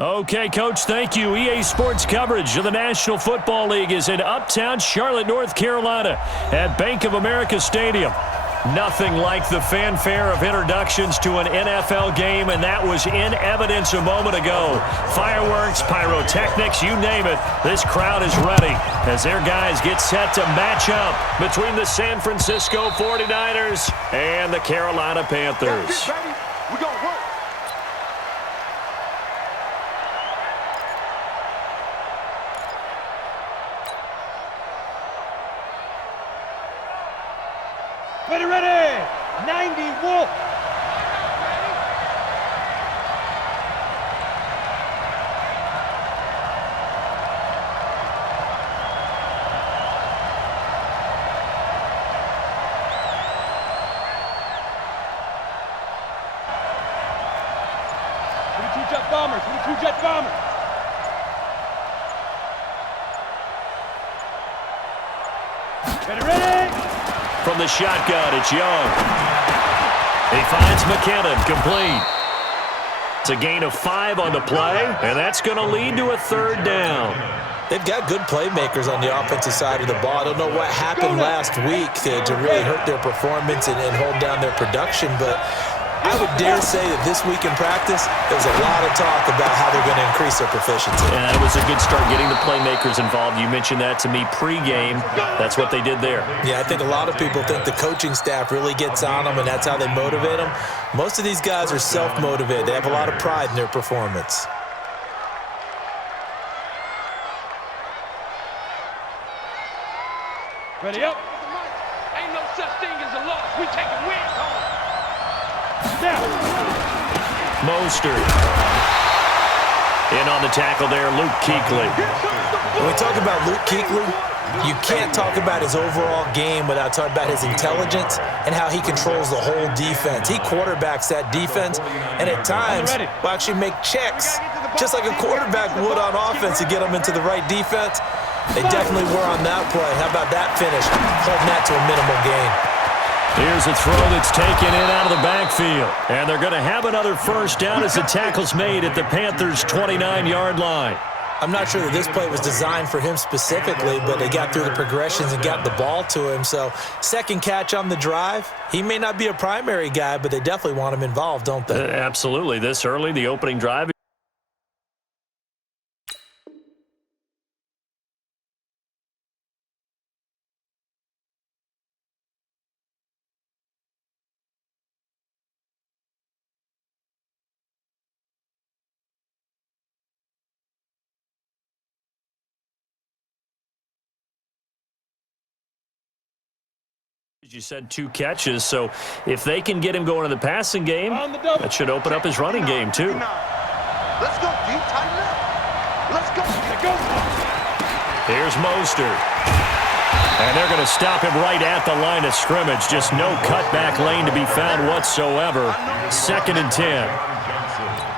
Okay, Coach, thank you. EA Sports coverage of the National Football League is in uptown Charlotte, North Carolina at Bank of America Stadium. Nothing like the fanfare of introductions to an NFL game, and that was in evidence a moment ago. Fireworks, pyrotechnics, you name it. This crowd is ready as their guys get set to match up between the San Francisco 49ers and the Carolina Panthers. We're going to work. Ready, 90 Wolf. Jet bombers, 22 jet bombers. Ready. From the shotgun, it's Young. He finds McKinnon, complete. It's a gain of 5 on the play, and that's going to lead to a third down. They've got good playmakers on the offensive side of the ball. I don't know what happened last week to really hurt their performance and hold down their production, but I would dare say that this week in practice, there's a lot of talk about how they're going to increase their proficiency. And that was a good start getting the playmakers involved. You mentioned that to me pregame. That's what they did there. Yeah, I think a lot of people think the coaching staff really gets on them, and that's how they motivate them. Most of these guys are self-motivated. They have a lot of pride in their performance. Ready up. Ain't no such thing as a loss. We taking wins home. Mostert. In on the tackle there, Luke Kuechly. When we talk about Luke Kuechly, you can't talk about his overall game without talking about his intelligence and how he controls the whole defense. He quarterbacks that defense, and at times will actually make checks, just like a quarterback would on offense to get them into the right defense. They definitely were on that play. How about that finish? Holding that to a minimal gain. Here's a throw that's taken in out of the backfield. And they're going to have another first down as the tackle's made at the Panthers' 29-yard line. I'm not sure that this play was designed for him specifically, but they got through the progressions and got the ball to him. So second catch on the drive. He may not be a primary guy, but they definitely want him involved, don't they? Absolutely. This early, the opening drive. You said 2 catches, so if they can get him going in the passing game, that should open up his running game too. Let's go, deep, tighten up. Let's go. Here's Mostert. And they're going to stop him right at the line of scrimmage. Just no cutback lane to be found whatsoever. 2nd and 10.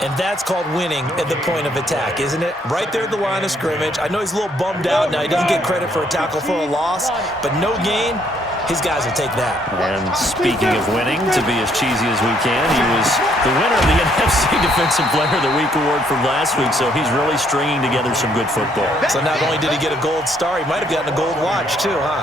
And that's called winning at the point of attack, isn't it? Right there at the line of scrimmage. I know he's a little bummed out now. He doesn't get credit for a tackle for a loss, but no gain. His guys will take that. And speaking of winning, to be as cheesy as we can, he was the winner of the NFC Defensive Player of the Week award from last week, so he's really stringing together some good football. So not only did he get a gold star, he might have gotten a gold watch too, huh?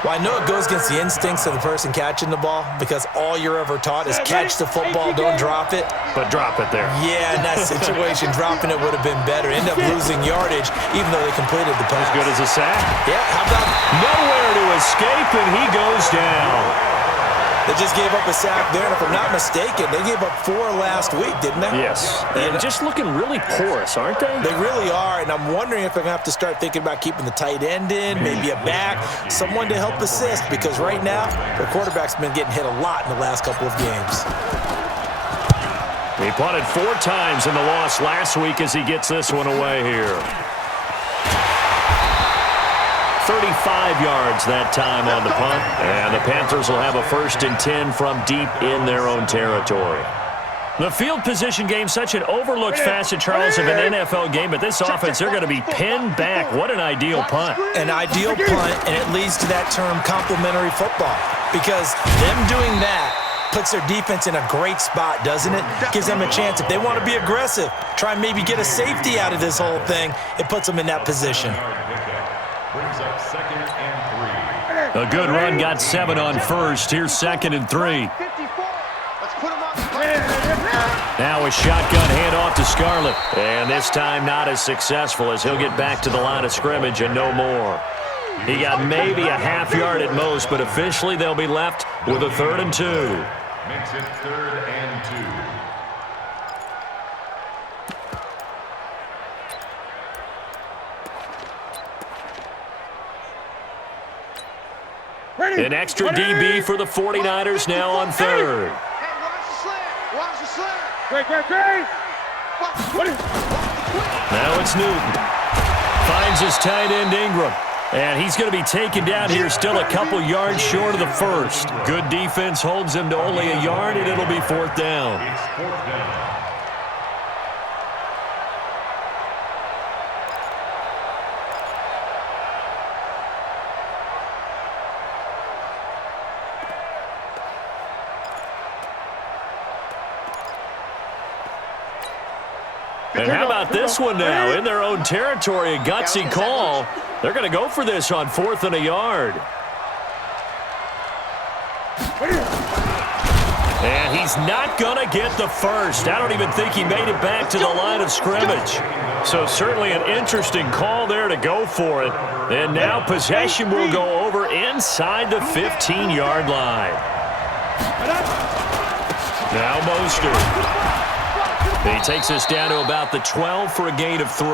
Well, I know it goes against the instincts of the person catching the ball because all you're ever taught is catch the football, don't drop it. But drop it there. Yeah, in that situation, dropping it would have been better. End up losing yardage, even though they completed the pass. As good as a sack. Yeah, how about nowhere to escape, and he goes down. They just gave up a sack there, and if I'm not mistaken, they gave up 4 last week, didn't they? Yes, and just looking really porous, aren't they? They really are, and I'm wondering if they're going to have to start thinking about keeping the tight end in, maybe a back, someone to help assist, because right now, their quarterback's been getting hit a lot in the last couple of games. He punted 4 times in the loss last week as he gets this one away here. 35 yards that time on the punt, and the Panthers will have a 1st and 10 from deep in their own territory. The field position game, such an overlooked facet, Charles, of an NFL game, but this offense, they're going to be pinned back. What an ideal punt. An ideal punt, and it leads to that term complementary football, because them doing that puts their defense in a great spot, doesn't it? Gives them a chance. If they want to be aggressive, try and maybe get a safety out of this whole thing, it puts them in that position. A good run got 7 on first. Here's 2nd and 3. Now a shotgun handoff to Scarlett. And this time not as successful as he'll get back to the line of scrimmage and no more. He got maybe a half yard at most, but officially they'll be left with a 3rd and 2. Makes it 3rd and 2. An extra DB for the 49ers now on 3rd. Great. Now it's Newton. Finds his tight end Ingram. And he's going to be taken down here still a couple yards short of the first. Good defense holds him to only a yard, and it'll be 4th down. It's 4th down. And how about this one now? In their own territory, a gutsy call. They're going to go for this on 4th and a yard. And he's not going to get the first. I don't even think he made it back to the line of scrimmage. So certainly an interesting call there to go for it. And now possession will go over inside the 15-yard line. Now Mostert. He takes us down to about the 12 for a gain of 3.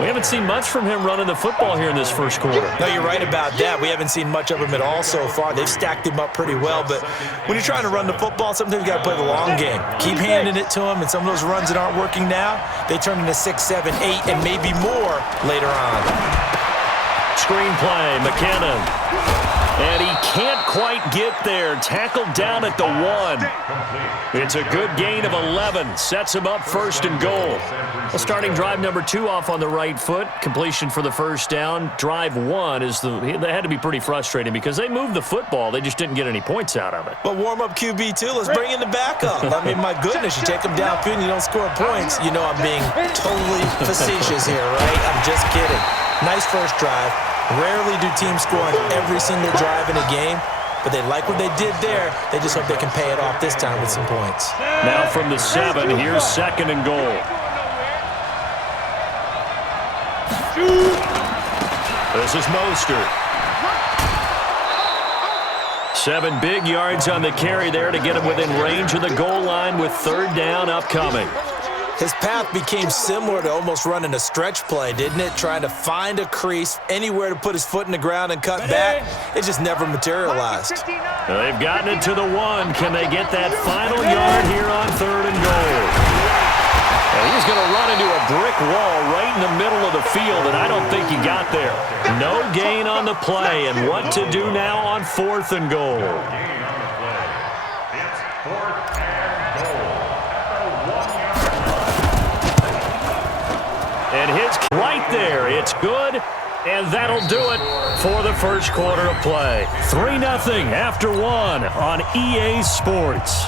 We haven't seen much from him running the football here in this first quarter. No, you're right about that. We haven't seen much of him at all so far. They've stacked him up pretty well, but when you're trying to run the football, sometimes you got to play the long game. Keep handing it to him, and some of those runs that aren't working now, they turn into 6, 7, 8, and maybe more later on. Screenplay, McKinnon. And he can't quite get there. Tackled down at the 1. It's a good gain of 11. Sets him up 1st and goal. Well, starting drive number 2 off on the right foot. Completion for the first down. Drive 1 they had to be pretty frustrating because they moved the football. They just didn't get any points out of it. But warm-up QB, too. Let's bring in the backup. I mean, my goodness, you take him downfield and you don't score points. You know I'm being totally facetious here, right? I'm just kidding. Nice first drive. Rarely do teams score on every single drive in a game, but they like what they did there. They just hope they can pay it off this time with some points. Now from the 7, here's 2nd and goal. This is Mostert. 7 big yards on the carry there to get him within range of the goal line with 3rd down upcoming. His path became similar to almost running a stretch play, didn't it? Trying to find a crease, anywhere to put his foot in the ground and cut back. It just never materialized. They've gotten it to the 1. Can they get that final yard here on 3rd and goal? And he's going to run into a brick wall right in the middle of the field, and I don't think he got there. No gain on the play, and what to do now on 4th and goal? And hits right there. It's good, and that'll do it for the first quarter of play. 3-0 after 1 on EA Sports.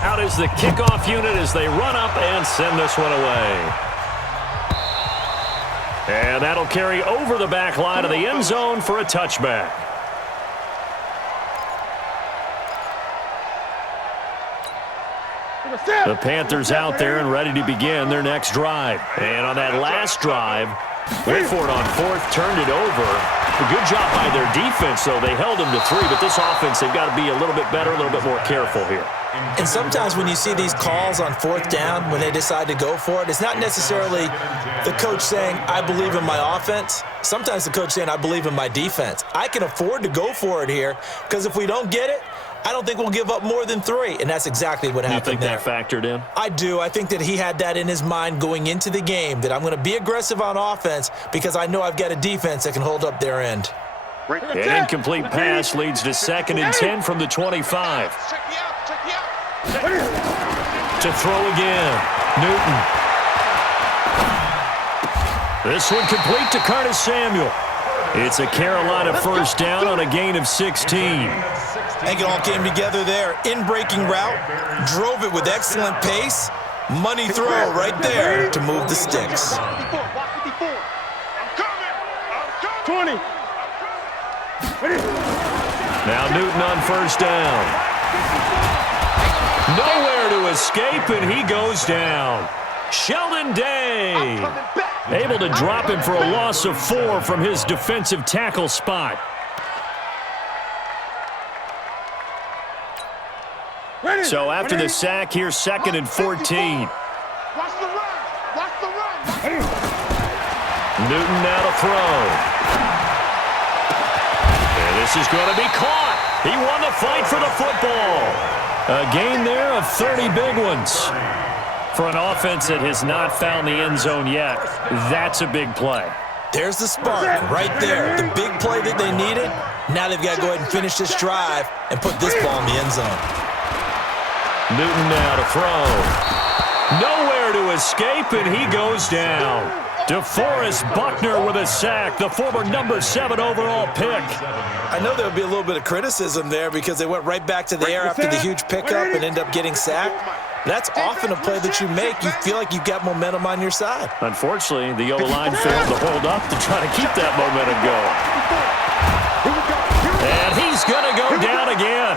Out is the kickoff unit as they run up and send this one away. And that'll carry over the back line of the end zone for a touchback. The Panthers out there and ready to begin their next drive. And on that last drive, Whitford on 4th turned it over. A good job by their defense, though. They held them to 3, but this offense, they've got to be a little bit better, a little bit more careful here. And sometimes when you see these calls on 4th down, when they decide to go for it, it's not necessarily the coach saying, I believe in my offense. Sometimes the coach saying, I believe in my defense. I can afford to go for it here because if we don't get it, I don't think we'll give up more than 3, and that's exactly what happened there. You think that factored in? I do. I think that he had that in his mind going into the game, that I'm going to be aggressive on offense because I know I've got a defense that can hold up their end. An incomplete pass leads to 2nd and 10 from the 25. To throw again, Newton. This one complete to Curtis Samuel. It's a Carolina first down on a gain of 16. I think it all came together there. In-breaking route, drove it with excellent pace. Money throw right there to move the sticks. 20. Now Newton on first down. Nowhere to escape, and he goes down. Sheldon Day able to drop him for a loss of 4 from his defensive tackle spot. So after the sack, here's 2nd and 14. Watch the run. Watch the run. Newton now to throw. And this is going to be caught. He won the fight for the football. A gain there of 30 big ones. For an offense that has not found the end zone yet, that's a big play. There's the spark right there. The big play that they needed. Now they've got to go ahead and finish this drive and put this ball in the end zone. Newton now to throw. Nowhere to escape, and he goes down. DeForest Buckner with a sack, the former number 7 overall pick. I know there'll be a little bit of criticism there because they went right back to the air after the huge pickup and end up getting sacked. That's often a play that you make. You feel like you've got momentum on your side. Unfortunately, the O-line failed to hold up to try to keep that momentum going. And he's going to go down again.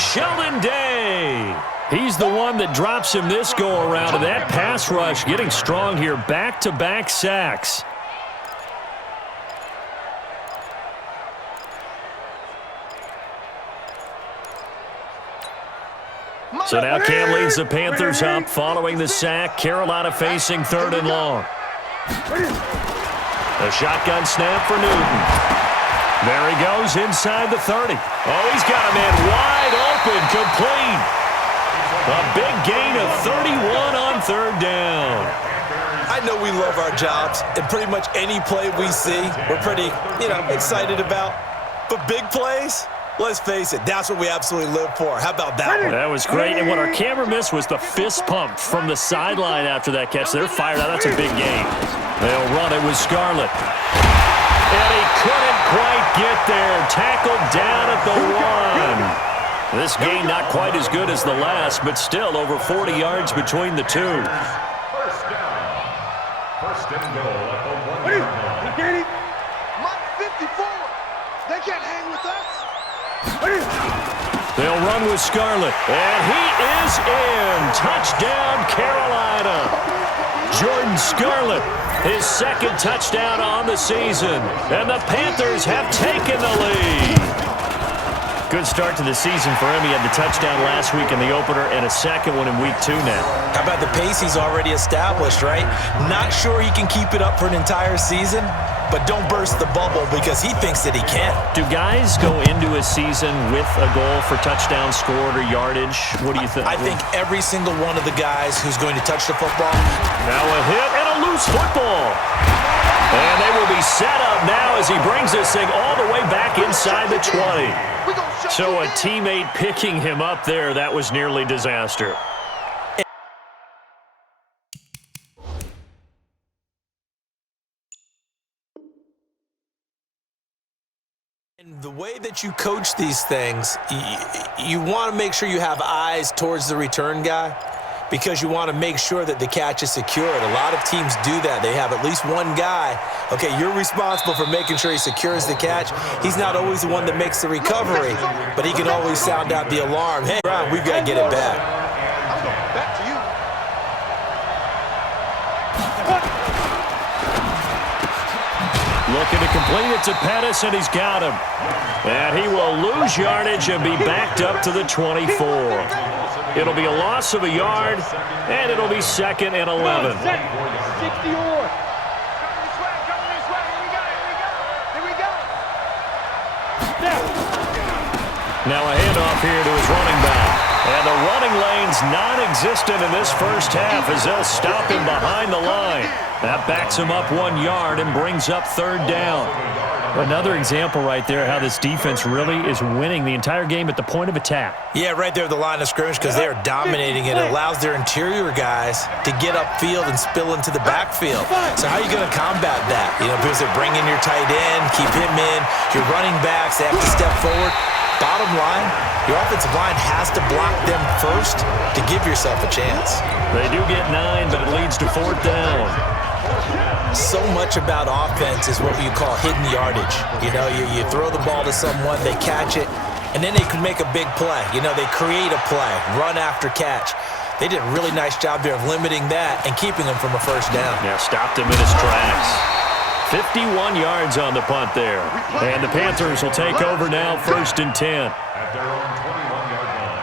Sheldon Day. He's the one that drops him this go-around, and that pass rush getting strong here. Back-to-back sacks. So now Cam leads the Panthers up following the sack. Carolina facing 3rd and long. A shotgun snap for Newton. There he goes inside the 30. Oh, he's got a man wide open, complete. A big gain of 31 on 3rd down. I know we love our jobs, and pretty much any play we see, we're pretty, excited about. But big plays, let's face it, that's what we absolutely live for. How about that one? That was great, and what our camera missed was the fist pump from the sideline after that catch. They're fired out. That's a big gain. They'll run it with Scarlett. And he couldn't quite get there. Tackled down at the 1. This gain not quite as good as the last, but still over 40 yards between the two. First down. First and goal at the 1-yard line. Mike 54. They can't hang with us. They'll run with Scarlett, and he is in. Touchdown, Carolina. Jordan Scarlett, his 2nd touchdown on the season, and the Panthers have taken the lead. Good start to the season for him. He had the touchdown last week in the opener and a 2nd one in week 2 now. How about the pace he's already established, right? Not sure he can keep it up for an entire season, but don't burst the bubble because he thinks that he can. Do guys go into a season with a goal for touchdown scored or yardage? What do you think? I think every single one of the guys who's going to touch the football. Now a hit and a loose football. And they will be set up now as he brings this thing all the way back inside the 20. So a teammate picking him up there, that was nearly disaster. And the way that you coach these things, you want to make sure you have eyes towards the return guy because you want to make sure that the catch is secured. A lot of teams do that. They have at least one guy. Okay, you're responsible for making sure he secures the catch. He's not always the one that makes the recovery, but he can always sound out the alarm. Hey, Brown, we've got to get it back. I'm going back to you. Looking to complete it to Pettis, and he's got him. And he will lose yardage and be backed up to the 24. It'll be a loss of a yard, and it'll be 2nd and 11. 60 or. Now a handoff here to his running back. And the running lane's non-existent in this first half as they'll stop him behind the line. That backs him up 1 yard and brings up 3rd down. Another example right there how this defense really is winning the entire game at the point of attack. Yeah, right there at the line of scrimmage because they are dominating it. It allows their interior guys to get upfield and spill into the backfield. So how are you going to combat that? You know, because they bring in your tight end, keep him in, your running backs, they have to step forward. Bottom line, your offensive line has to block them first to give yourself a chance. They do get 9, but it leads to 4th down. So much about offense is what you call hidden yardage. You know, you throw the ball to someone, they catch it, and then they can make a big play. You know, they create a play, run after catch. They did a really nice job there of limiting that and keeping them from a first down. Yeah, stopped him in his tracks. 51 yards on the punt there. And the Panthers will take over now, 1st and 10. At their own 21-yard line.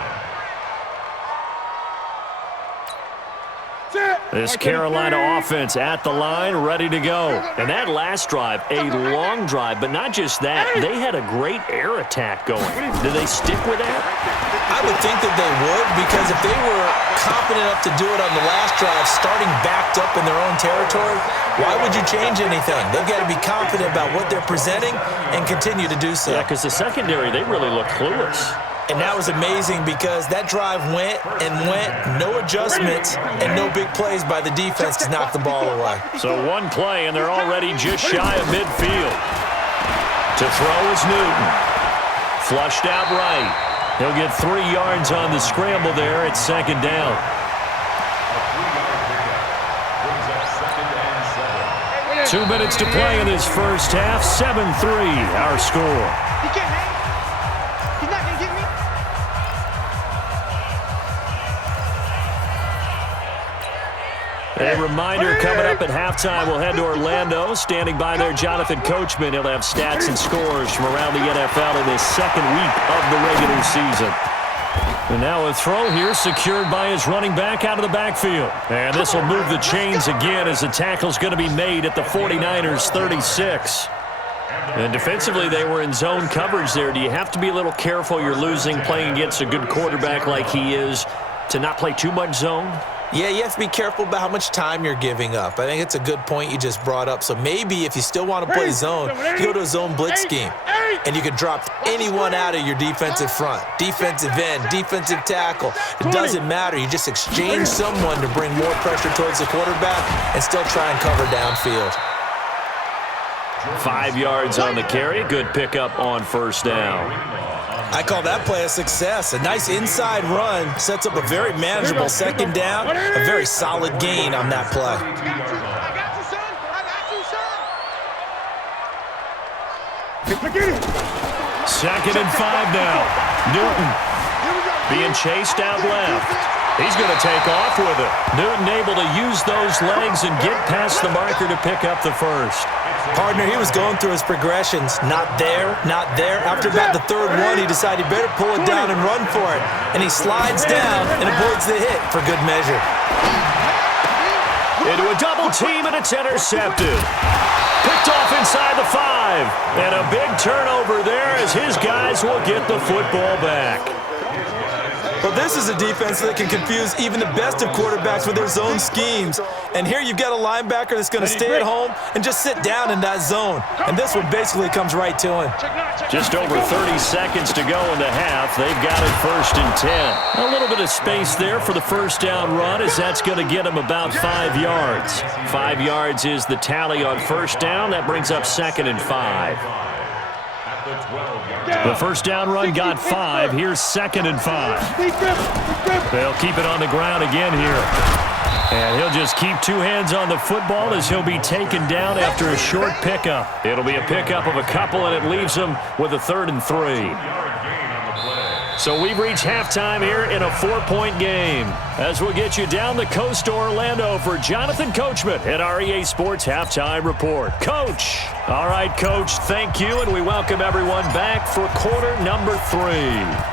This Carolina offense at the line, ready to go. And that last drive, a long drive, but not just that. They had a great air attack going. Do they stick with that? I would think that they would, because if they were confident enough to do it on the last drive, starting backed up in their own territory, why would you change anything? They've got to be confident about what they're presenting and continue to do so. Yeah, because the secondary, they really look clueless. And that was amazing because that drive went and went, no adjustments, and no big plays by the defense to knock the ball away. So one play, and they're already just shy of midfield. To throw is Newton. Flushed out right. He'll get 3 yards on the scramble there at 2nd down. 2 minutes to play in this first half. 7-3 our score. He can't hang. He's not going to get me. A reminder coming up at halftime, we'll head to Orlando. Standing by there, Jonathan Coachman. He'll have stats and scores from around the NFL in this 2nd week of the regular season. And now a throw here secured by his running back out of the backfield. And this will move the chains again as the tackle's going to be made at the 49ers 36. And defensively, they were in zone coverage there. Do you have to be a little careful? You're losing playing against a good quarterback like he is to not play too much zone? Yeah, you have to be careful about how much time you're giving up. I think it's a good point you just brought up. So maybe if you still want to play zone, you go to a zone blitz scheme. And you can drop anyone out of your defensive front. Defensive end, defensive tackle. It doesn't matter. You just exchange someone to bring more pressure towards the quarterback and still try and cover downfield. 5 yards on the carry. Good pickup on 1st down. I call that play a success. A nice inside run sets up a very manageable 2nd down. A very solid gain on that play. I got you, son. I got you, son. 2nd and 5 now. Newton being chased out left. He's going to take off with it. Newton able to use those legs and get past the marker to pick up the 1st. Partner, he was going through his progressions. Not there, not there. After about the 3rd one, he decided he better pull it down and run for it. And he slides down and avoids the hit for good measure. Into a double team, and it's intercepted. Picked off inside the 5. And a big turnover there as his guys will get the football back. Well, this is a defense that can confuse even the best of quarterbacks with their zone schemes. And here you've got a linebacker that's going to stay at home and just sit down in that zone. And this one basically comes right to him. Just over 30 seconds to go in the half. They've got it 1st and 10. A little bit of space there for the 1st down run as that's going to get him about 5 yards. 5 yards is the tally on 1st down. That brings up 2nd and 5. The 1st down run got 5. Here's 2nd and 5. They'll keep it on the ground again here. And he'll just keep 2 hands on the football as he'll be taken down after a short pickup. It'll be a pickup of a couple, and it leaves him with a 3rd and 3. So we've reached halftime here in a 4-point game. As we'll get you down the coast to Orlando for Jonathan Coachman at our EA Sports Halftime Report. Coach. All right, Coach, thank you, and we welcome everyone back for quarter number 3.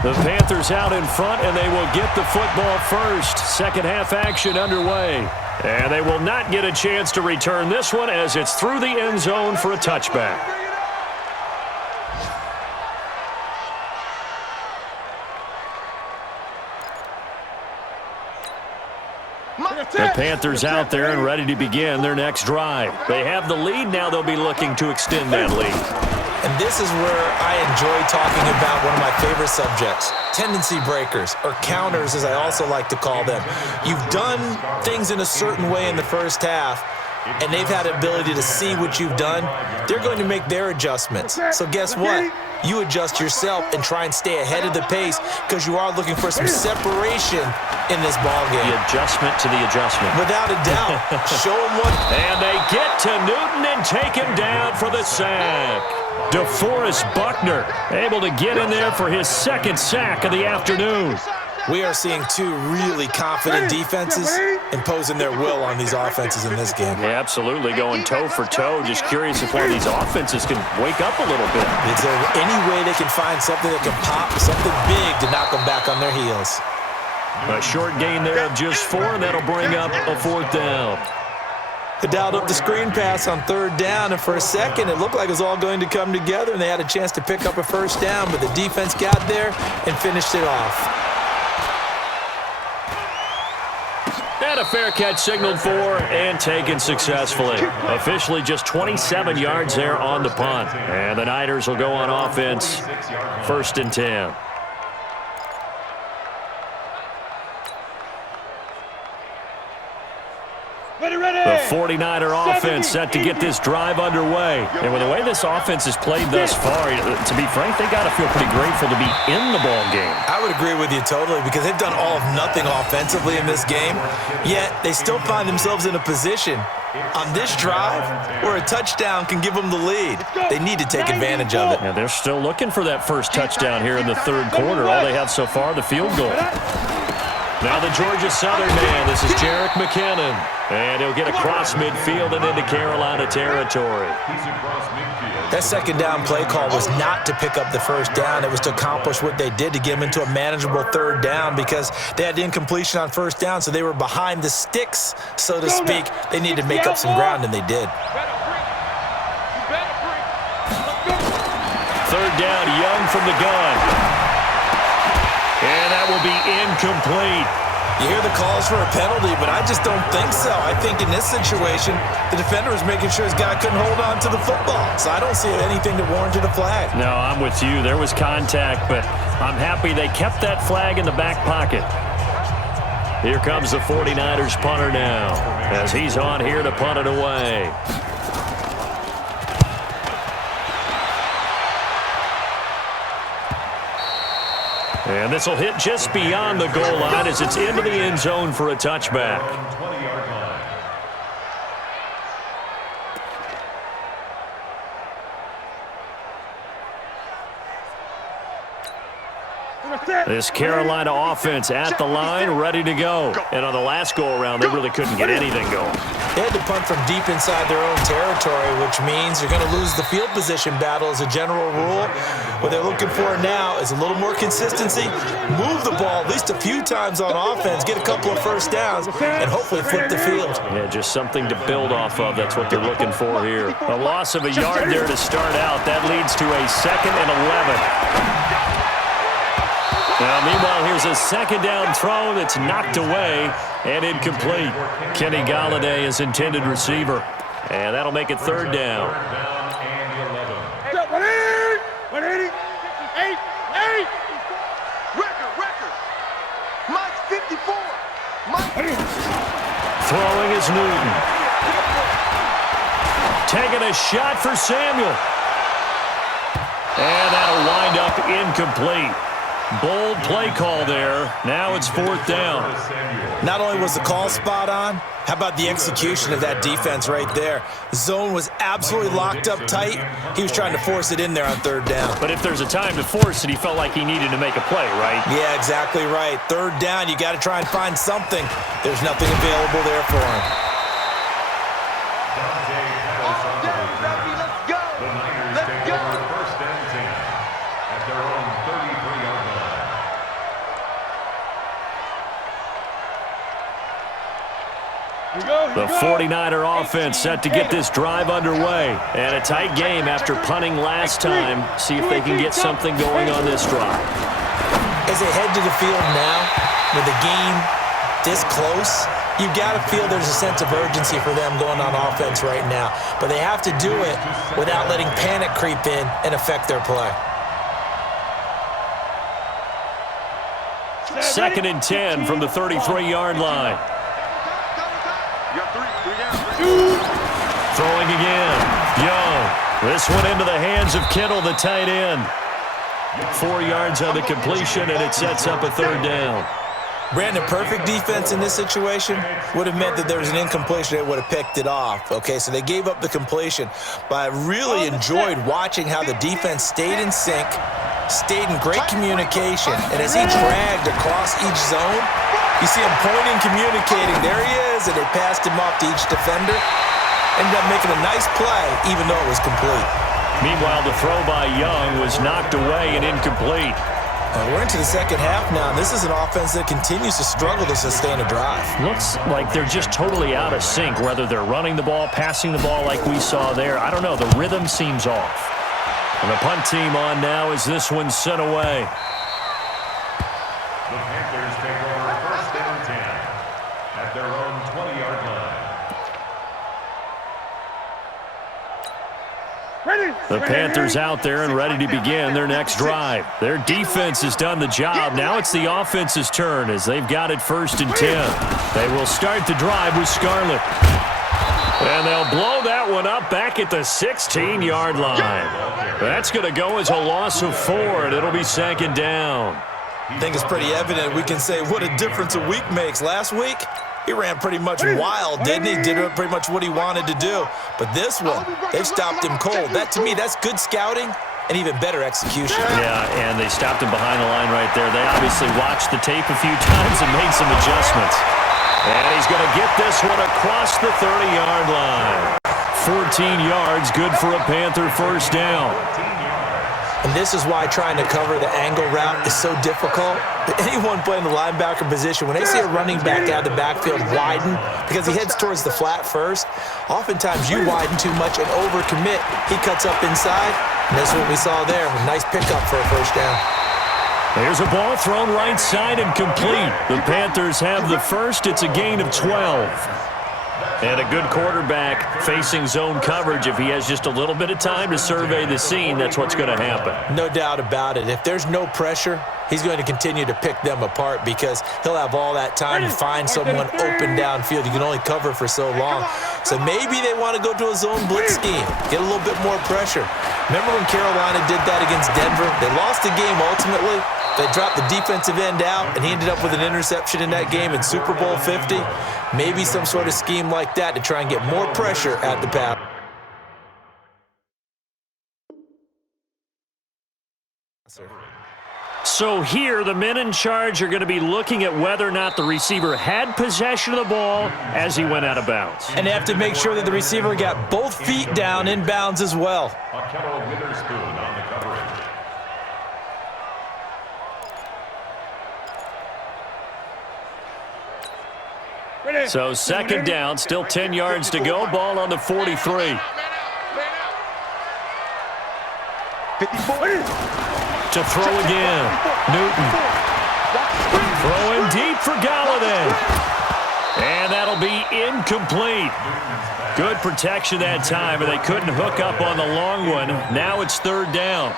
The Panthers out in front, and they will get the football first. 2nd half action underway. And they will not get a chance to return this one as it's through the end zone for a touchback. The Panthers out there and ready to begin their next drive. They have the lead. Now they'll be looking to extend that lead. And this is where I enjoy talking about one of my favorite subjects, tendency breakers, or counters as I also like to call them. You've done things in a certain way in the first half, and they've had the ability to see what you've done. They're going to make their adjustments. So guess what? You adjust yourself and try and stay ahead of the pace because you are looking for some separation in this ballgame. The adjustment to the adjustment. Without a doubt. Show them what. And they get to Newton and take him down for the sack. DeForest Buckner able to get in there for his second sack of the afternoon. We are seeing two really confident defenses imposing their will on these offenses in this game. Yeah, absolutely, going toe for toe. Just curious if one of these offenses can wake up a little bit. Is there any way they can find something that can pop, something big to knock them back on their heels? A short gain there of just 4, and that'll bring up a 4th down. They dialed up the screen pass on 3rd down, and for a second it looked like it was all going to come together, and they had a chance to pick up a 1st down, but the defense got there and finished it off. And a fair catch signaled for and taken successfully. Officially just 27 yards there on the punt. And the Niners will go on offense, 1st and 10. The 49er offense set to get this drive underway. And with the way this offense has played thus far, to be frank, they got to feel pretty grateful to be in the ball game. I would agree with you totally because they've done all of nothing offensively in this game, yet they still find themselves in a position on this drive where a touchdown can give them the lead. They need to take advantage of it. Yeah, they're still looking for that first touchdown here in the 3rd quarter. All they have so far, the field goal. Now the Georgia Southern man, this is Jerick McKinnon. And he'll get across midfield and into Carolina territory. That 2nd down play call was not to pick up the 1st down. It was to accomplish what they did to get them into a manageable 3rd down because they had incompletion on 1st down, so they were behind the sticks, so to speak. They needed to make up some ground, and they did. 3rd down, Young from the gun. And that will be incomplete. You hear the calls for a penalty, but I just don't think so. I think in this situation, the defender was making sure his guy couldn't hold on to the football. So I don't see anything that warranted a flag. No, I'm with you. There was contact, but I'm happy they kept that flag in the back pocket. Here comes the 49ers punter now as he's on here to punt it away. And this will hit just beyond the goal line as it's into the end zone for a touchback. This Carolina offense at the line, ready to go. And on the last go-around, they really couldn't get anything going. They had to punt from deep inside their own territory, which means you're going to lose the field position battle as a general rule. What they're looking for now is a little more consistency, move the ball at least a few times on offense, get a couple of 1st downs, and hopefully flip the field. Yeah, just something to build off of. That's what they're looking for here. A loss of a yard there to start out. That leads to a 2nd and 11. Now, meanwhile, here's a 2nd down throw that's knocked away and incomplete. Kenny Golladay is intended receiver. And that'll make it 3rd down. 180. 8. Record. Mike's 54. Throwing is Newton. Taking a shot for Samuel. And that'll wind up incomplete. Bold play call there. Now it's 4th down. Not only was the call spot on, how about the execution of that defense right there? Zone was absolutely locked up tight. He was trying to force it in there on 3rd down. But if there's a time to force it, he felt like he needed to make a play, right? Yeah, exactly right. 3rd down, you got to try and find something. There's nothing available there for him. Let's go. 1st and 10 at their own 33-yard line. The 49er offense set to get this drive underway. And a tight game after punting last time. See if they can get something going on this drive. As they head to the field now, with the game this close, you've got to feel there's a sense of urgency for them going on offense right now. But they have to do it without letting panic creep in and affect their play. 2nd and 10 from the 33-yard line. You got three down. Throwing again. Young. This one into the hands of Kittle, the tight end. 4 yards on the completion, and it sets up a 3rd down. Brandon, perfect defense in this situation would have meant that there was an incompletion that would have picked it off. Okay, so they gave up the completion, but I really enjoyed watching how the defense stayed in sync, stayed in great communication, and as he dragged across each zone, you see him pointing, communicating. There he is, and they passed him off to each defender. Ended up making a nice play, even though it was complete. Meanwhile, the throw by Young was knocked away and incomplete. We're into the second half now, and this is an offense that continues to struggle to sustain a drive. Looks like they're just totally out of sync, whether they're running the ball, passing the ball like we saw there. I don't know. The rhythm seems off. And the punt team on now as this one's sent away. The Panthers take over 1st and 10 at their own 20-yard line. The Panthers out there and ready to begin their next drive. Their defense has done the job. Now it's the offense's turn as they've got it 1st and 10. They will start the drive with Scarlett. And they'll blow that one up back at the 16-yard line. That's going to go as a loss of 4, and it'll be 2nd down. I think it's pretty evident we can say what a difference a week makes. Last week, he ran pretty much wild, didn't he? Did pretty much what he wanted to do. But this one, they've stopped him cold. That, to me, that's good scouting and even better execution. Yeah, and they stopped him behind the line right there. They obviously watched the tape a few times and made some adjustments. And he's going to get this one across the 30-yard line. 14 yards, good for a Panther 1st down. And this is why trying to cover the angle route is so difficult. Anyone playing the linebacker position, when they see a running back out of the backfield widen, because he heads towards the flat first, oftentimes you widen too much and overcommit. He cuts up inside, and that's what we saw there. A nice pickup for a 1st down. There's a ball thrown right side and complete. The Panthers have the first. It's a gain of 12. And a good quarterback facing zone coverage. If he has just a little bit of time to survey the scene, that's what's going to happen. No doubt about it. If there's no pressure, he's going to continue to pick them apart because he'll have all that time to find someone open downfield. You can only cover for so long. So maybe they want to go to a zone blitz scheme, get a little bit more pressure. Remember when Carolina did that against Denver? They lost the game ultimately. They dropped the defensive end out, and he ended up with an interception in that game in Super Bowl 50. Maybe some sort of scheme like that to try and get more pressure at the pass. So here, the men in charge are going to be looking at whether or not the receiver had possession of the ball as he went out of bounds. And they have to make sure that the receiver got both feet down in bounds as well. Akello Witherspoon on the coverage. So 2nd down, still 10 yards to go. Ball on the 43. To throw again. Newton. Throwing deep for Galladay. And that'll be incomplete. Good protection that time, and they couldn't hook up on the long one. Now it's 3rd down.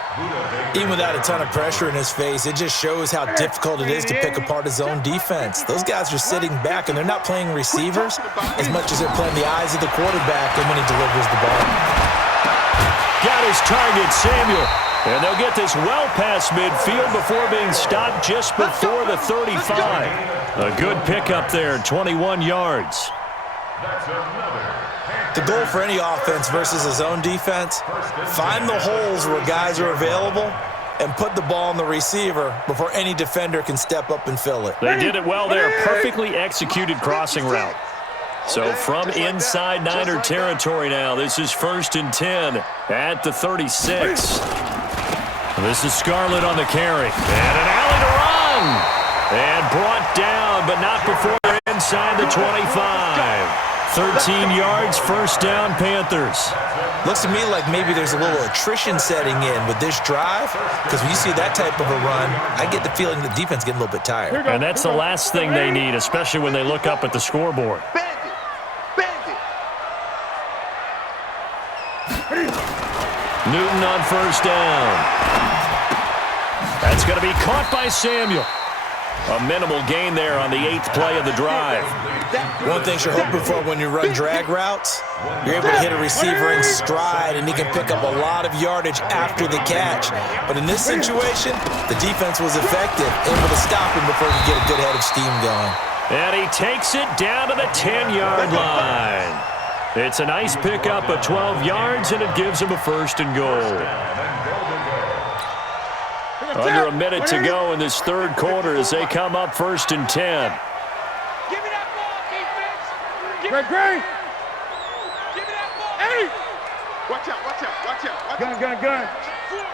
Even without a ton of pressure in his face, it just shows how difficult it is to pick apart his own defense. Those guys are sitting back, and they're not playing receivers as much as they're playing the eyes of the quarterback and when he delivers the ball. Got his target, Samuel. And they'll get this well past midfield before being stopped just before the 35. A good pickup there, 21 yards. That's another. The goal for any offense versus a zone defense, find the holes where guys are available and put the ball on the receiver before any defender can step up and fill it. They did it well there. Perfectly executed crossing route. So from inside Niner territory now, this is 1st and 10 at the 36. This is Scarlett on the carry. And an alley to run. And brought down, but not before they're inside the 25. 13 yards, first down, Panthers. Looks to me like maybe there's a little attrition setting in with this drive, because when you see that type of a run, I get the feeling the defense getting a little bit tired. And that's the last thing they need, especially when they look up at the scoreboard. Bandit. Bandit. Newton on first down. That's going to be caught by Samuel. A minimal gain there on the 8th play of the drive. One thing you're hoping for when you run drag routes, you're able to hit a receiver in stride, and he can pick up a lot of yardage after the catch. But in this situation, the defense was effective, able to stop him before he could get a good head of steam going. And he takes it down to the 10-yard line. It's a nice pickup of 12 yards, and it gives him a first and goal. Under a minute to go in this third quarter as they come up first and 10. Give me that ball, defense. Great. Give me that ball. Eddie. Watch out, watch out, watch out. Watch out. Gun.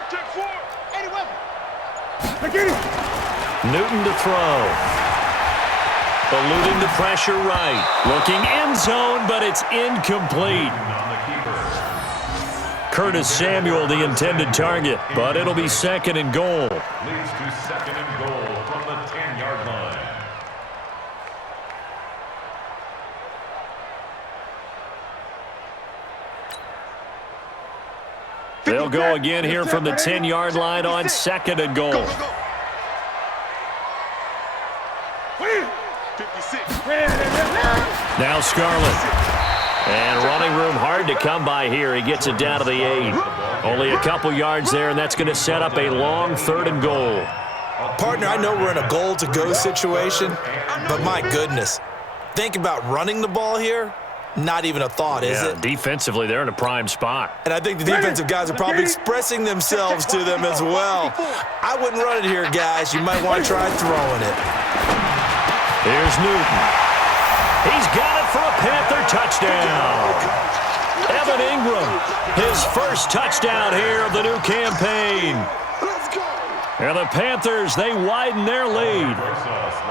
Check four. Eddie, welcome. Get it. Newton to throw. Eluding the pressure right. Looking end zone, but it's incomplete. Curtis Samuel, the intended target, but it'll be second and goal. Leads to second and goal from the 10-yard line. They'll go again here from the 10-yard line on second and goal. Go. 56. Now Scarlett. And running room hard to come by here. He gets it down to the 8. Only a couple yards there, and that's going to set up a long third and goal. Partner, I know we're in a goal-to-go situation, but my goodness, think about running the ball here. Not even a thought, is it? Defensively, they're in a prime spot. And I think the defensive guys are probably expressing themselves to them as well. I wouldn't run it here, guys. You might want to try throwing it. Here's Newton. He's got it for a Panther touchdown. Evan Ingram, his first touchdown here of the new campaign. And the Panthers, they widen their lead.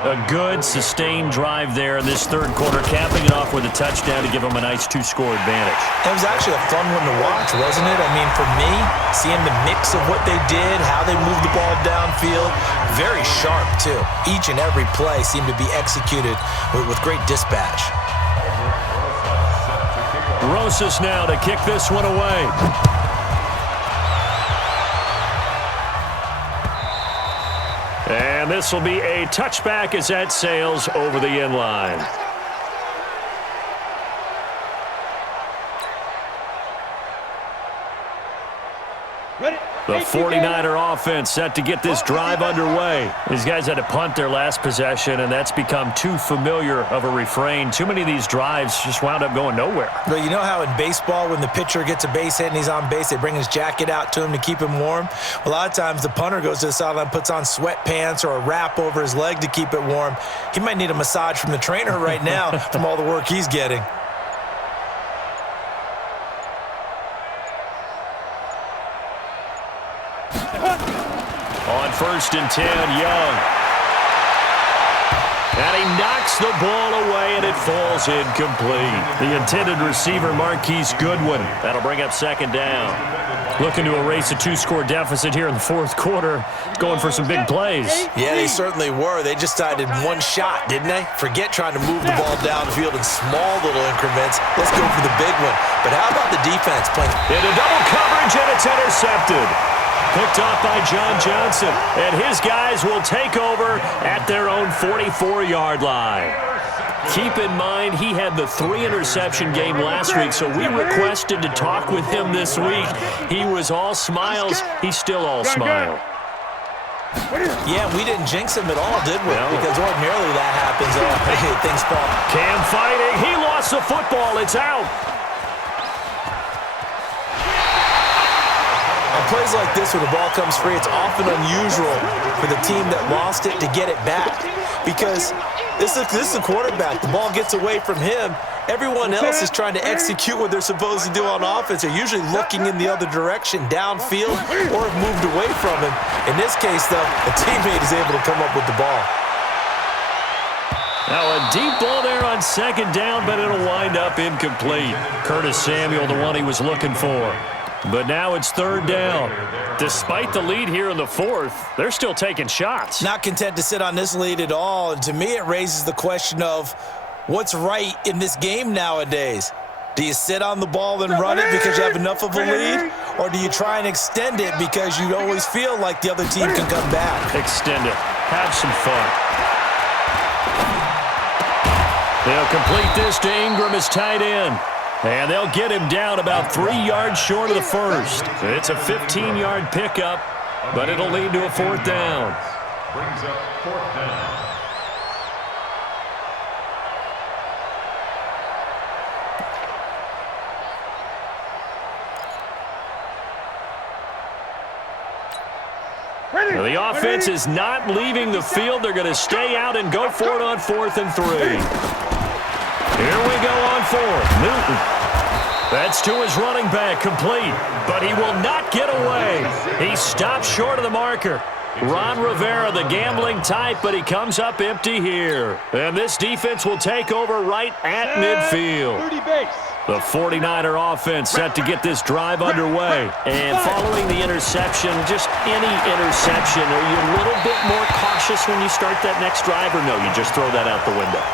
A good, sustained drive there in this third quarter, capping it off with a touchdown to give them a nice 2-score advantage. It was actually a fun one to watch, wasn't it? I mean, for me, seeing the mix of what they did, how they moved the ball downfield, very sharp, too. Each and every play seemed to be executed with great dispatch. Rosas now to kick this one away. And this will be a touchback as that sails over the end line. The 49er offense set to get this drive underway. These guys had to punt their last possession, and that's become too familiar of a refrain. Too many of these drives just wound up going nowhere. But you know how in baseball, when the pitcher gets a base hit and he's on base, they bring his jacket out to him to keep him warm? A lot of times the punter goes to the sideline, puts on sweatpants or a wrap over his leg to keep it warm. He might need a massage from the trainer right now from all the work he's getting. On first and 10, Young. And he knocks the ball away, and it falls incomplete. The intended receiver, Marquise Goodwin. That'll bring up second down. Looking to erase a 2-score deficit here in the fourth quarter. Going for some big plays. Yeah, they certainly were. They just decided one shot, didn't they? Forget trying to move the ball downfield in small little increments. Let's go for the big one. But how about the defense playing? Into double coverage, and it's intercepted. Picked off by John Johnson, and his guys will take over at their own 44-yard line. Keep in mind, he had the 3-interception game last week, so we requested to talk with him this week. He was all smiles. He's still all smile. Yeah, we didn't jinx him at all, did we? No. Because ordinarily that happens. Things fall. Cam fighting. He lost the football. It's out. Plays like this where the ball comes free, it's often unusual for the team that lost it to get it back, because this is the quarterback. The ball gets away from him. Everyone else is trying to execute what they're supposed to do on offense. They're usually looking in the other direction, downfield, or have moved away from him. In this case, though, a teammate is able to come up with the ball. Now a deep ball there on second down, but it'll wind up incomplete. Curtis Samuel, the one he was looking for. But now it's third down. Despite the lead here in the fourth, they're still taking shots. Not content to sit on this lead at all. And to me, it raises the question of what's right in this game nowadays. Do you sit on the ball and run it because you have enough of a lead? Or do you try and extend it because you always feel like the other team can come back? Extend it. Have some fun. They'll complete this to Ingram as tight end. And they'll get him down about 3 yards short of the first. It's a 15-yard pickup, but it'll lead to a fourth down. Brings up fourth down. The offense is not leaving the field. They're going to stay out and go for it on 4th and 3. Here we go on 4th. Newton. That's to his running back, complete. But he will not get away. He stops short of the marker. Ron Rivera, the gambling type, but he comes up empty here. And this defense will take over right at midfield. 30 base. The 49er offense set to get this drive underway. And following the interception, just any interception, are you a little bit more cautious when you start that next drive, or no, you just throw that out the window?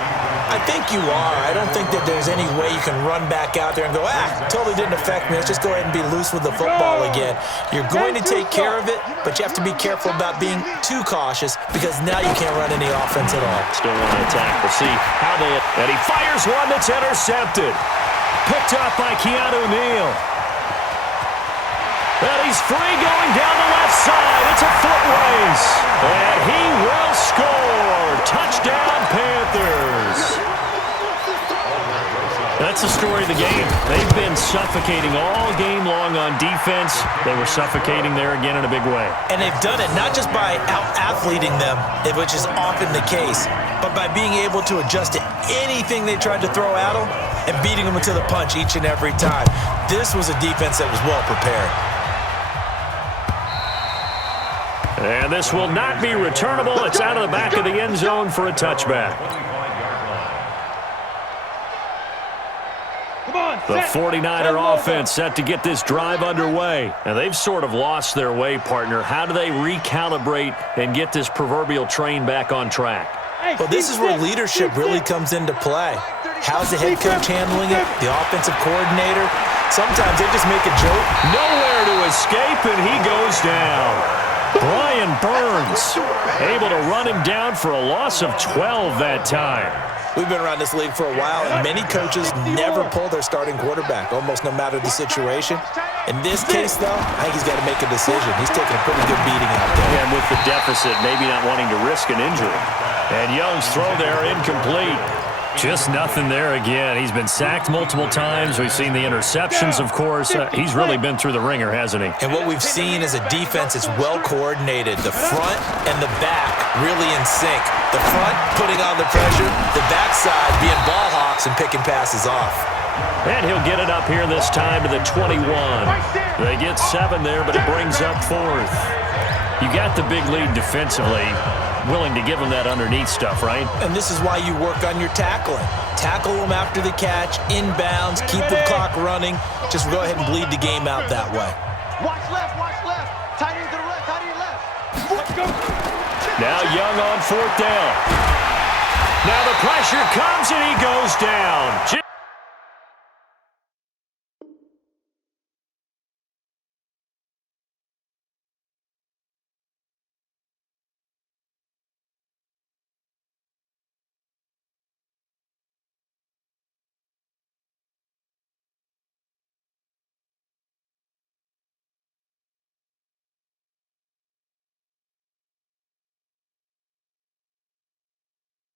I think you are. I don't think that there's any way you can run back out there and go, totally didn't affect me. Let's just go ahead and be loose with the football again. You're going to take care of it, but you have to be careful about being too cautious because now you can't run any offense at all. Still want to attack. We'll see how they... And he fires one that's intercepted. Picked up by Keanu Neal. And he's free going down the left side. It's a foot race. And he will score. Touchdown, Panthers. That's the story of the game. They've been suffocating all game long on defense. They were suffocating there again in a big way. And they've done it not just by out-athleting them, which is often the case, but by being able to adjust to anything they tried to throw at them and beating them to the punch each and every time. This was a defense that was well prepared. And this will not be returnable. It's out of the back of the end zone for a touchback. The 49er offense set to get this drive underway. And they've sort of lost their way, partner. How do they recalibrate and get this proverbial train back on track? Well, this is where leadership really comes into play. How's the head coach handling it? The offensive coordinator? Sometimes they just make a joke. Nowhere to escape, and he goes down. Brian Burns able to run him down for a loss of 12 that time. We've been around this league for a while, and many coaches never pull their starting quarterback, almost no matter the situation. In this case, though, I think he's got to make a decision. He's taking a pretty good beating out there. And with the deficit, maybe not wanting to risk an injury. And Young's throw there incomplete. Just nothing there again. He's been sacked multiple times. We've seen the interceptions, of course. He's really been through the ringer, hasn't he? And what we've seen is a defense that's well coordinated. The front and the back really in sync. The front putting on the pressure, the backside being ball hawks and picking passes off. And he'll get it up here this time to the 21. They get 7 there, but it brings up 4th. You got the big lead defensively. Willing to give them that underneath stuff, right? And this is why you work on your tackling. Tackle them after the catch, inbounds, keep the clock running. Just go ahead and bleed the game out that way. Watch left, watch left. Tight end to the right, tight end left. Let's go. Now Young on 4th down. Now the pressure comes and he goes down.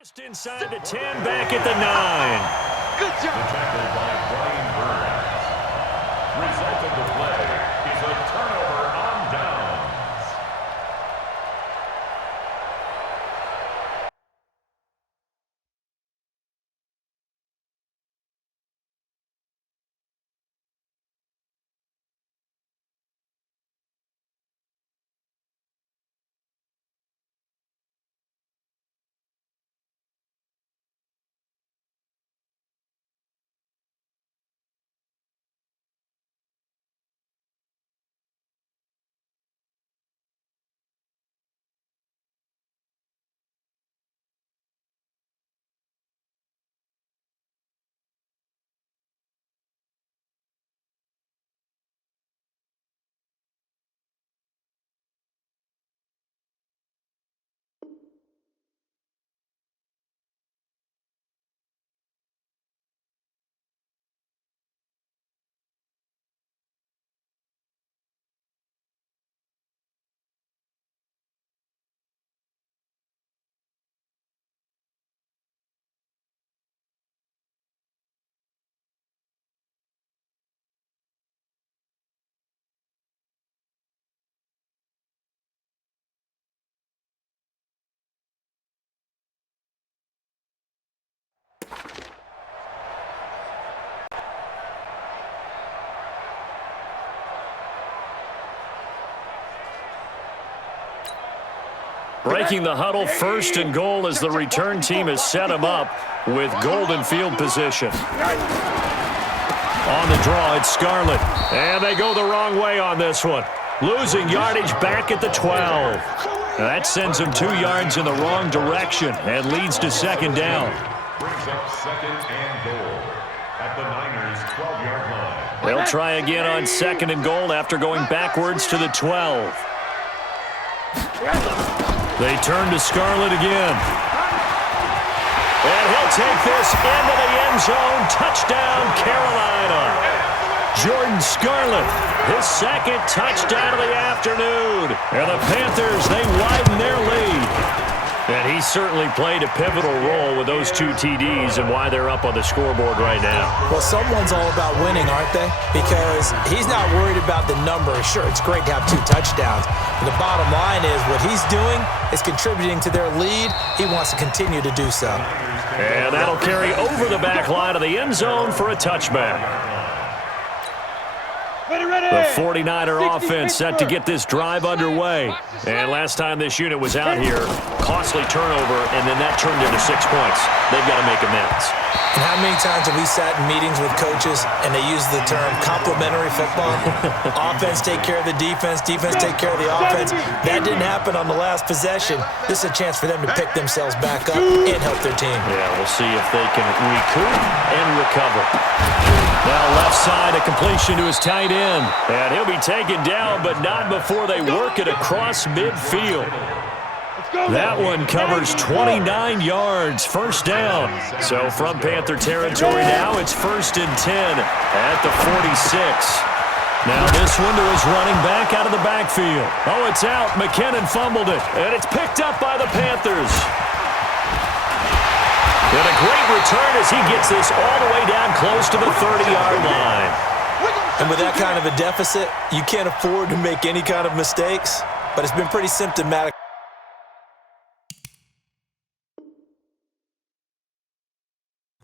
Just inside the 10, back at the 9. Good job. Tackled by Brian Burns. Result of the play is a turnover on down. Breaking the huddle, 1st and goal as the return team has set him up with golden field position. On the draw, it's Scarlett. And they go the wrong way on this one. Losing yardage back at the 12. That sends them 2 yards in the wrong direction and leads to 2nd down. Brings up 2nd and goal at the Niners' 12-yard line. They'll try again on 2nd and goal after going backwards to the 12. They turn to Scarlett again. And he'll take this into the end zone. Touchdown, Carolina. Jordan Scarlett, his 2nd touchdown of the afternoon. And the Panthers, they widen their lead. And he certainly played a pivotal role with those 2 TDs and why they're up on the scoreboard right now. Well, someone's all about winning, aren't they? Because he's not worried about the number. Sure, it's great to have 2 touchdowns. But the bottom line is what he's doing is contributing to their lead. He wants to continue to do so. And that'll carry over the back line of the end zone for a touchback. The 49er offense set to get this drive underway. And last time this unit was out here, costly turnover, and then that turned into 6 points. They've got to make amends. And how many times have we sat in meetings with coaches and they use the term complementary football? Offense take care of the defense, defense take care of the offense. That didn't happen on the last possession. This is a chance for them to pick themselves back up and help their team. Yeah, we'll see if they can recoup and recover. Now left side, a completion to his tight end. And he'll be taken down, but not before they work it across midfield. That one covers 29 yards, 1st down. So from Panther territory now, it's 1st and 10 at the 46. Now this one to his running back out of the backfield. Oh, it's out. McKinnon fumbled it, and it's picked up by the Panthers. And a great return as he gets this all the way down close to the 30-yard line. And with that kind of a deficit, you can't afford to make any kind of mistakes, but it's been pretty symptomatic.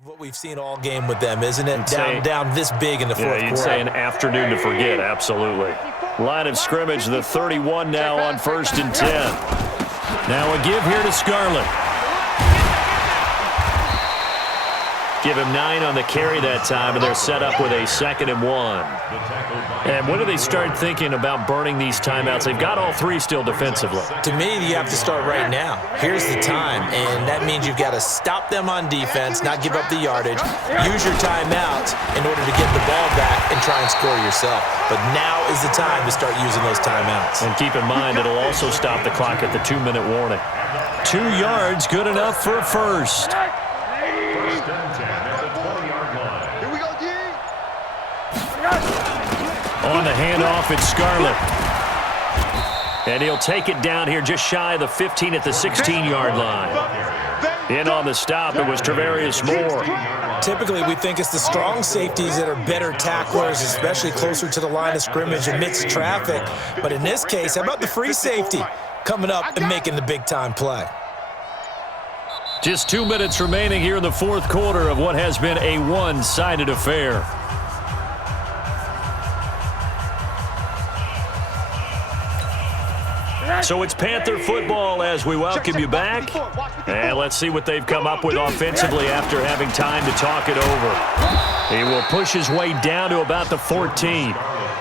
What we've seen all game with them, isn't it? Down this big in the fourth quarter. You'd say an afternoon to forget, absolutely. Line of scrimmage, the 31 now on 1st and 10. Now a give here to Scarlett. Give him 9 on the carry that time, and they're set up with a 2nd and 1. And when do they start thinking about burning these timeouts? They've got all 3 still defensively. To me, you have to start right now. Here's the time, and that means you've got to stop them on defense, not give up the yardage, use your timeouts in order to get the ball back and try and score yourself. But now is the time to start using those timeouts. And keep in mind, it'll also stop the clock at the 2-minute warning. 2 yards, good enough for a first. On the handoff, it's Scarlett. And he'll take it down here just shy of the 15 at the 16-yard line. In on the stop, it was Travarius Moore. Typically, we think it's the strong safeties that are better tacklers, especially closer to the line of scrimmage amidst traffic. But in this case, how about the free safety coming up and making the big-time play? Just 2 minutes remaining here in the fourth quarter of what has been a one-sided affair. So it's Panther football as we welcome you back. And let's see what they've come up with offensively after having time to talk it over. He will push his way down to about the 14.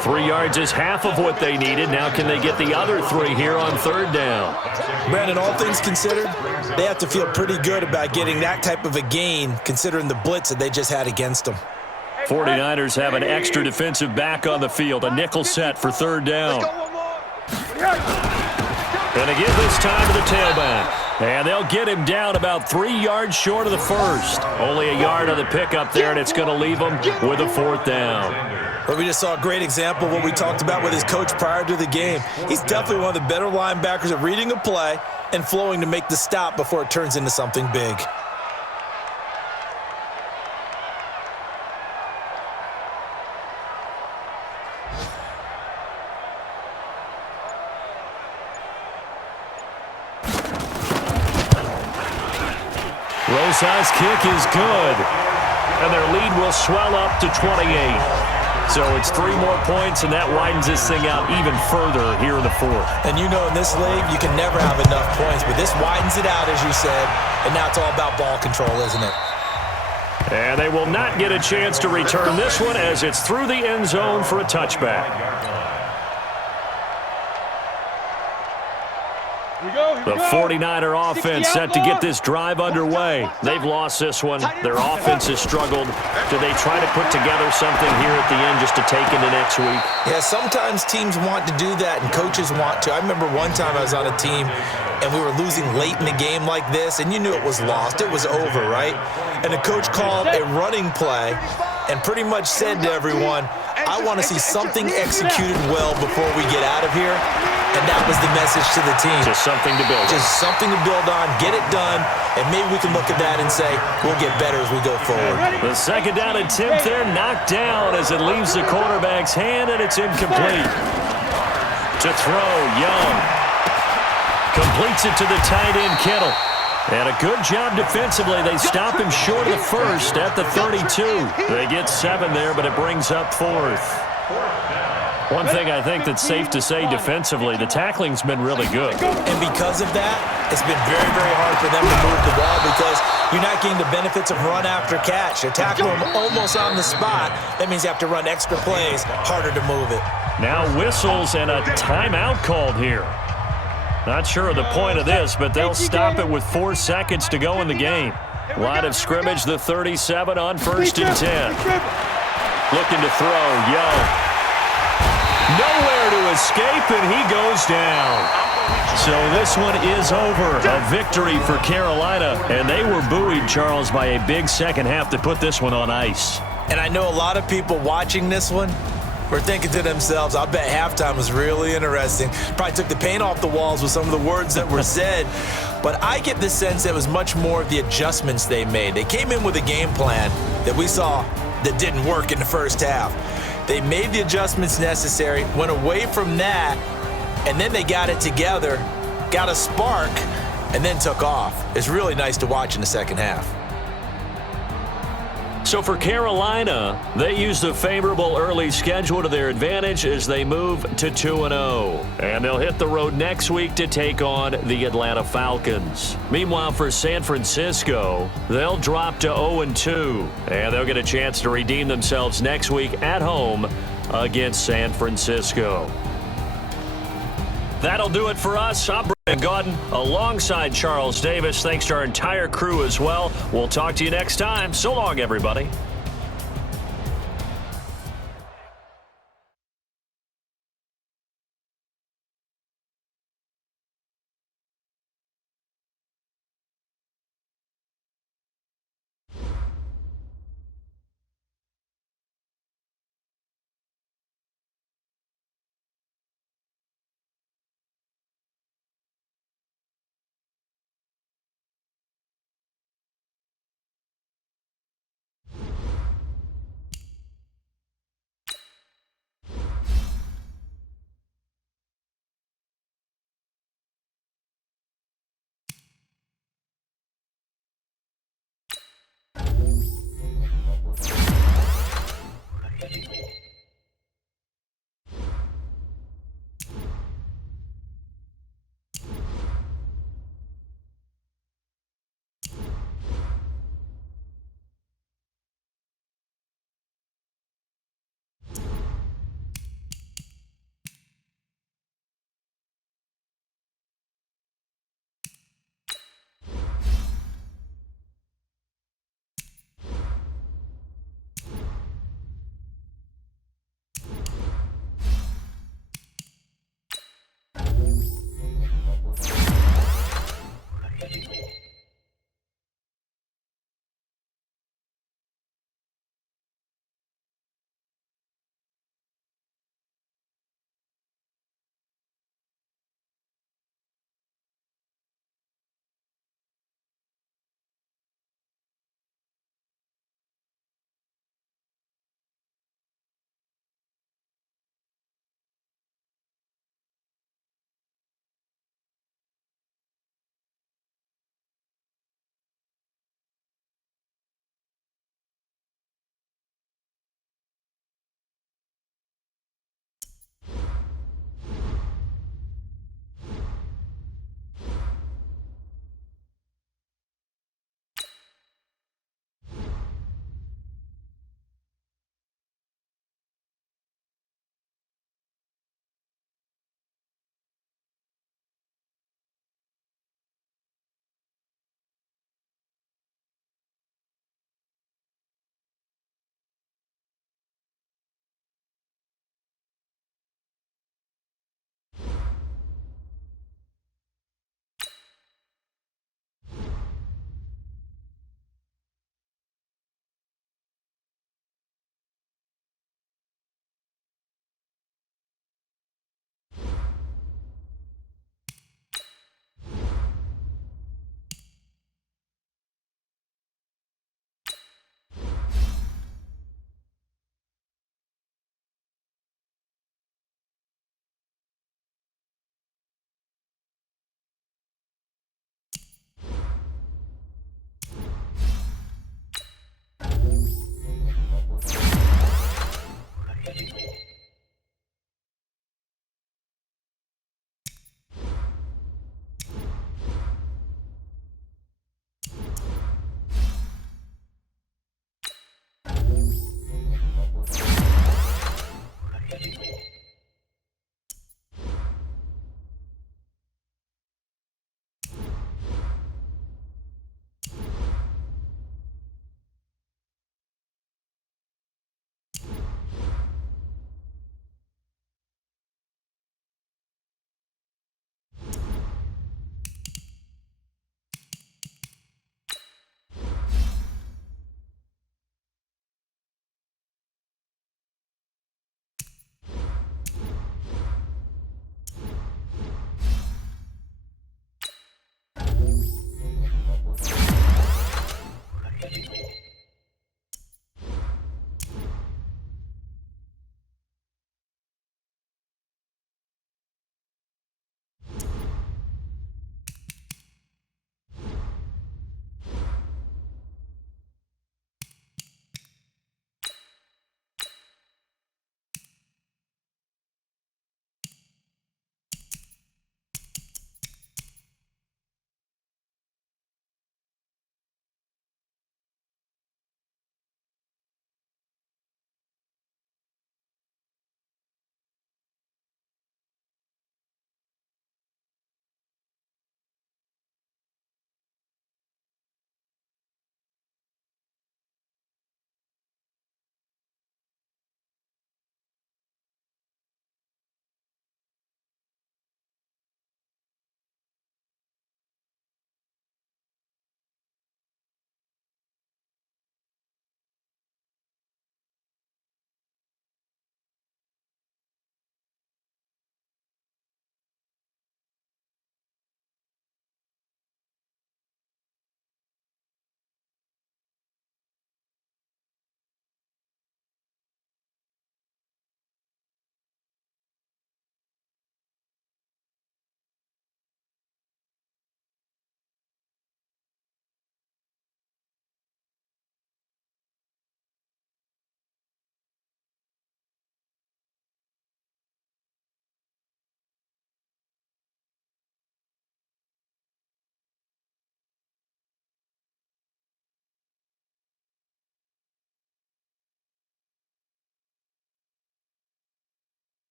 3 yards is half of what they needed. Now can they get the other 3 here on 3rd down? Brandon, all things considered, they have to feel pretty good about getting that type of a gain considering the blitz that they just had against them. 49ers have an extra defensive back on the field. A nickel set for 3rd down. And they give this time to the tailback. And they'll get him down about 3 yards short of the first. Only a yard on the pickup there, and it's going to leave him with a 4th down. Well, we just saw a great example of what we talked about with his coach prior to the game. He's definitely one of the better linebackers at reading a play and flowing to make the stop before it turns into something big. Rosas' kick is good, and their lead will swell up to 28. So it's 3 more points, and that widens this thing out even further here in the fourth. And you know in this league, you can never have enough points, but this widens it out, as you said, and now it's all about ball control, isn't it? And they will not get a chance to return this one as it's through the end zone for a touchback. The 49er offense set to get this drive underway. They've lost this one. Their offense has struggled. Do they try to put together something here at the end just to take into next week? Yeah, sometimes teams want to do that and coaches want to. I remember one time I was on a team and we were losing late in the game like this, and you knew it was lost. It was over, right? And the coach called a running play and pretty much said to everyone, I want to see something executed well before we get out of here. And that was the message to the team. Just something to build on. Just something to build on, get it done, and maybe we can look at that and say, we'll get better as we go forward. The second down attempt there knocked down as it leaves the quarterback's hand, and it's incomplete. To throw, Young. Completes it to the tight end, Kittle. And a good job defensively. They stop him short of the first at the 32. They get 7 there, but it brings up 4th. One thing I think that's safe to say defensively, the tackling's been really good. And because of that, it's been very, very hard for them to move the ball because you're not getting the benefits of run after catch. You tackle them almost on the spot. That means you have to run extra plays, harder to move it. Now whistles and a timeout called here. Not sure of the point of this, but they'll stop it with 4 seconds to go in the game. Line of scrimmage, the 37 on 1st and 10. Looking to throw, Young. Nowhere to escape, and he goes down. So this one is over. A victory for Carolina, and they were buoyed, Charles, by a big second half to put this one on ice. And I know a lot of people watching this one were thinking to themselves, I bet halftime was really interesting. Probably took the paint off the walls with some of the words that were said. But I get the sense that it was much more of the adjustments they made. They came in with a game plan that we saw that didn't work in the first half. They made the adjustments necessary, went away from that, and then they got it together, got a spark, and then took off. It's really nice to watch in the second half. So for Carolina, they used a favorable early schedule to their advantage as they move to 2-0. And they'll hit the road next week to take on the Atlanta Falcons. Meanwhile, for San Francisco, they'll drop to 0-2. And they'll get a chance to redeem themselves next week at home against San Francisco. That'll do it for us. I'm Brandon Gaudin alongside Charles Davis. Thanks to our entire crew as well. We'll talk to you next time. So long, everybody.